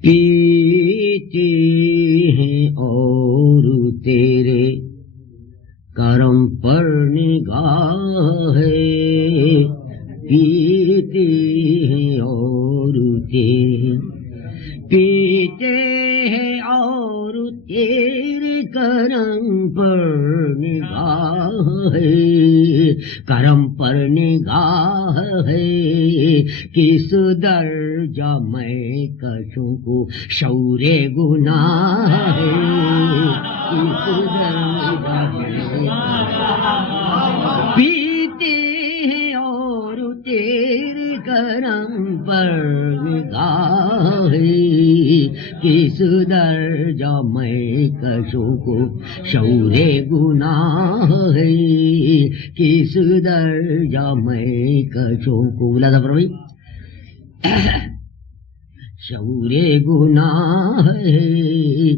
پیتے ہیں اور تیرے کرم پر نگاہ ہے، پیتے ہیں اور تیرے، پیتے ہیں اور تیرے کرم پر نگاہ ہے، کرم پر نگاہ ہے، کس درجہ میں کشوں کو شعور گناہ ہے، کس درجہ میں پیتے ہیں اور تیرے کرم پر نگاہ ہے، کس درجہ میں کشوں کو شعور گناہ ہے، کس درجہ میں کشوں کو ملازہ فرمائی شعور گناہ ہے،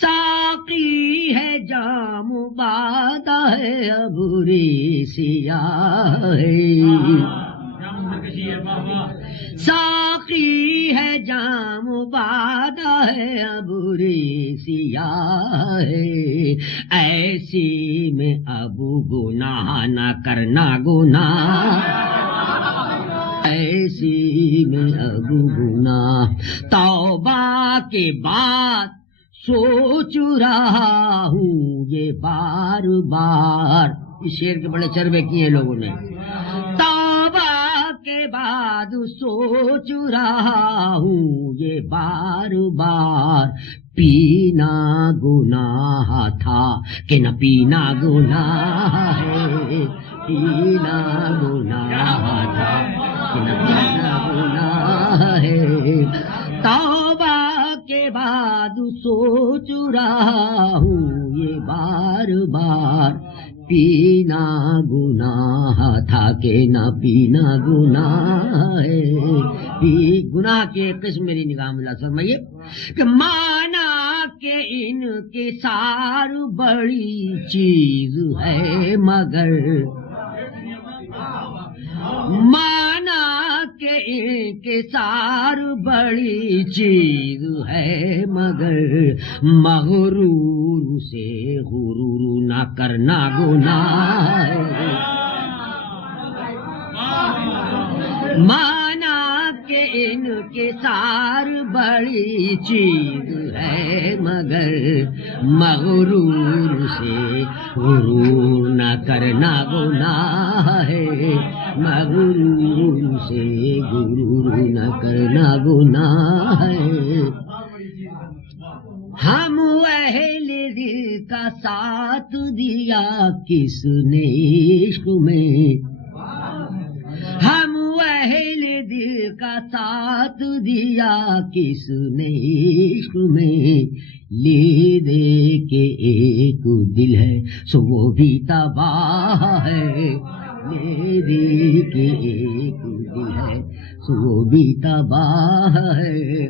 ساقی ہے جام بادا ہے ابری سیاہ ہے، ساقی ہے جام بادا ہے ابری سیاہ ہے، ایسی میں اب گناہ نہ کرنا گناہ، ایسی میں اب گناہ، توبہ کے بعد سوچ رہا ہوں یہ بار بار، اس شعر کے بڑے چربے کیے لوگوں نے، توبہ کے بعد سوچ رہا ہوں یہ بار بار، پینا گناہ تھا کہ نہ پینا گناہ ہے، پینا گناہ تھا کہ نہ پینا گناہ ہے، توبہ کے بعد سوچ رہا ہوں یہ بار بار، پینا گناہ تھا کہ نہ پینا گناہ ہے، گناہ کی ایک قسم میری نگاہ میں لا فرمائیے کہ مانا کہ ان کے سار بڑی چیز ہے مگر، مانا کہ ان کے سار بڑی چیز ہے مگر، مغرور سے غرور نہ کرنا گناہ ہے، مانا کہ ان کے سار بڑی چیز ہے مگر، مغرور سے غرور نہ کرنا گناہ ہے، مغرور سے غرور نہ کرنا گناہ ہے، ہم اہل دل کا ساتھ دیا کس نے عشق میں، ہم اہل دل کا ساتھ دیا کس نے عشق میں، لے دے کے ایک دل ہے سو وہ بھی تباہ ہے، لے دے کے ایک دل ہے سو وہ بھی تباہ ہے،